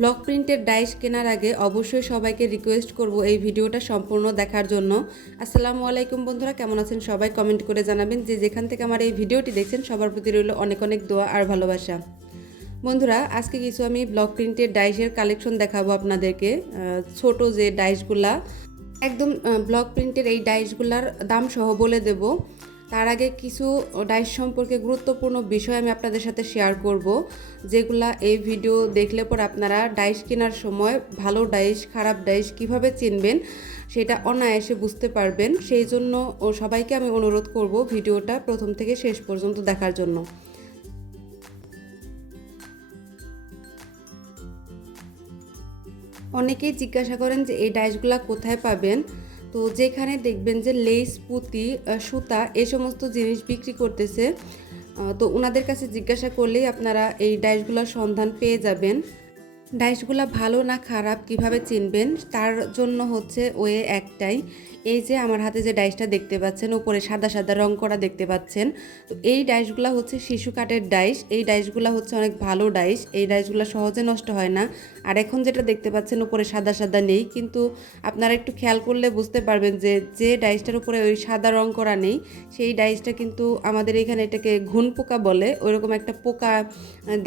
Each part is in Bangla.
ব্লক প্রিন্টের ডাইস কেনার আগে অবশ্যই সবাইকে রিকোয়েস্ট করব এই ভিডিওটা সম্পূর্ণ দেখার জন্য। আসসালামু আলাইকুম বন্ধুরা, কেমন আছেন সবাই? কমেন্ট করে জানাবেন যে যেখান থেকে আমার এই ভিডিওটি দেখছেন, সবার প্রতি রইল অনেক অনেক দোয়া আর ভালোবাসা। বন্ধুরা, আজকে কিছু আমি ব্লক প্রিন্টের ডাইসের কালেকশন দেখাবো আপনাদেরকে। ছোট যে ডাইসগুলা, একদম ব্লক প্রিন্টের এই ডাইসগুলার দাম সহ বলে দেব। তার আগে কিছু ডাইস সম্পর্কে গুরুত্বপূর্ণ বিষয় আমি আপনাদের সাথে শেয়ার করব, যেগুলা এই ভিডিও দেখলে পর আপনারা ডাইস কেনার সময় ভালো ডাইস, খারাপ ডাইস কীভাবে চিনবেন সেটা অনায়াসে বুঝতে পারবেন। সেই জন্য সবাইকে আমি অনুরোধ করব ভিডিওটা প্রথম থেকে শেষ পর্যন্ত দেখার জন্য। অনেকেই জিজ্ঞাসা করেন যে এই ডাইসগুলো কোথায় পাবেন? তো যেখানে দেখবেন যে লেস, পুঁতি সুতা এই সমস্ত জিনিস বিক্রি করতেছে তো ওনাদের কাছে জিজ্ঞাসা করলেই আপনারা এই ডাইসগুলোর সন্ধান পেয়ে যাবেন। ডাইসগুলো ভালো না খারাপ কীভাবে চিনবেন? তার জন্য হচ্ছে ওয়ে একটাই। এই যে আমার হাতে যে ডাইসটা দেখতে পাচ্ছেন উপরে সাদা সাদা রং করা দেখতে পাচ্ছেন তো এই ডাইসগুলো হচ্ছে শিশু কাঠের ডাইস। এই ডাইসগুলো হচ্ছে অনেক ভালো ডাইস। এই ডাইসগুলো সহজে নষ্ট হয় না। আর এখন যেটা দেখতে পাচ্ছেন উপরে সাদা সাদা নেই। কিন্তু আপনারা একটু খেয়াল করলে বুঝতে পারবেন যে যে ডাইসটার উপরে ওই সাদা রং করা নেই সেই ডাইসটা কিন্তু আমাদের এখানে এটাকে ঘুন পোকা বলে। ওইরকম একটা পোকা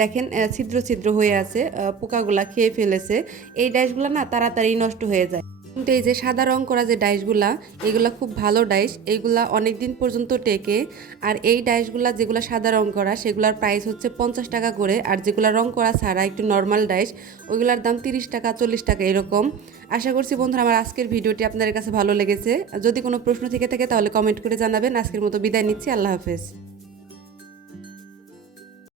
দেখেন ছিদ্র ছিদ্র হয়ে আছে আহ, পোকাগুলা খেয়ে ফেলেছে, এই ডাইসগুলো না তাড়াতাড়ি নষ্ট হয়ে যায়। কিন্তু এই যে সাদা রং করা যে ডাইসগুলা এগুলা খুব ভালো ডাইস এইগুলা অনেক দিন পর্যন্ত টেকে। আর এই ডাইসগুলা যেগুলো সাদা রং করা, সেগুলোর প্রাইস হচ্ছে পঞ্চাশ টাকা করে, আর যেগুলো রং করা ছাড়া একটু নর্মাল ডাইস ওইগুলোর দাম তিরিশ টাকা, চল্লিশ টাকা এরকম। আশা করছি বন্ধুরা, আমার আজকের ভিডিওটি আপনাদের কাছে ভালো লেগেছে। যদি কোনো প্রশ্ন থেকে থাকে, তাহলে কমেন্ট করে জানাবেন। আজকের মতো বিদায় নিচ্ছি, আল্লাহ হাফেজ।